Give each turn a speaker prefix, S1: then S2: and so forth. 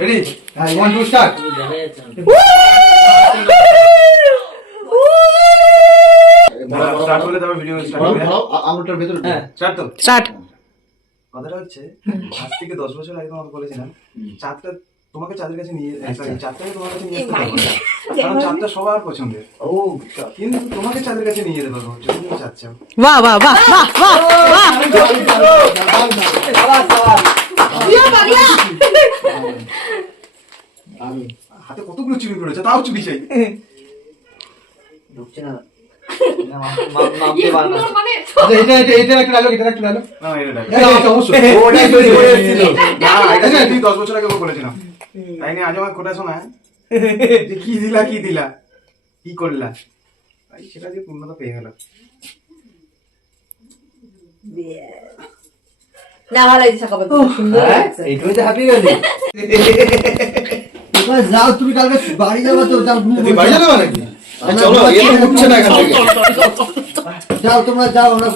S1: হ্যাঁ
S2: ভেতরে ঢোকাও।
S1: স্টার্ট তো?
S3: স্টার্ট
S1: কথাটা হচ্ছে আজ থেকে দশ বছর আগে তোমাকে বলেছিলাম চাঁদটা তোমাকে চাঁদের কাছে নিয়ে sorry, চাঁদটাকে তোমার কাছে নিয়ে আসতে পারব। কারণ চাঁদটা সবার পছন্দের।
S2: ও,
S1: কিন্তু তোমাকে চাঁদের কাছে নিয়ে যেতে পারব তুমি চাঁদ চাও।
S3: বাহ বাহ বাহ বাহ বাহ
S2: আমি
S1: হাতে কতগুলো চুরি করেছে তাও চুরি চাই।
S2: ঢুকছে না।
S1: দশ বছর আগে বলেছিলাম। তাই নিয়ে আজ আমার যে কি দিলা কি দিলা কি করলা? ভাই সেটা দিয়ে পূর্ণতা পেয়ে গেল।
S4: না ভালো লাগছে সুন্দর
S2: হ্যাঁ? তো happy গেলি।
S5: যাও তুমি কালকে বাড়ি যাবে তো যাও
S2: তুই বাড়ি যাবে নাকি? চলো,
S5: ঘুমাচ্ছি
S2: এ
S5: না,
S2: উঠছে না এখান থেকে।
S5: যাও তোমরা যাও আমরা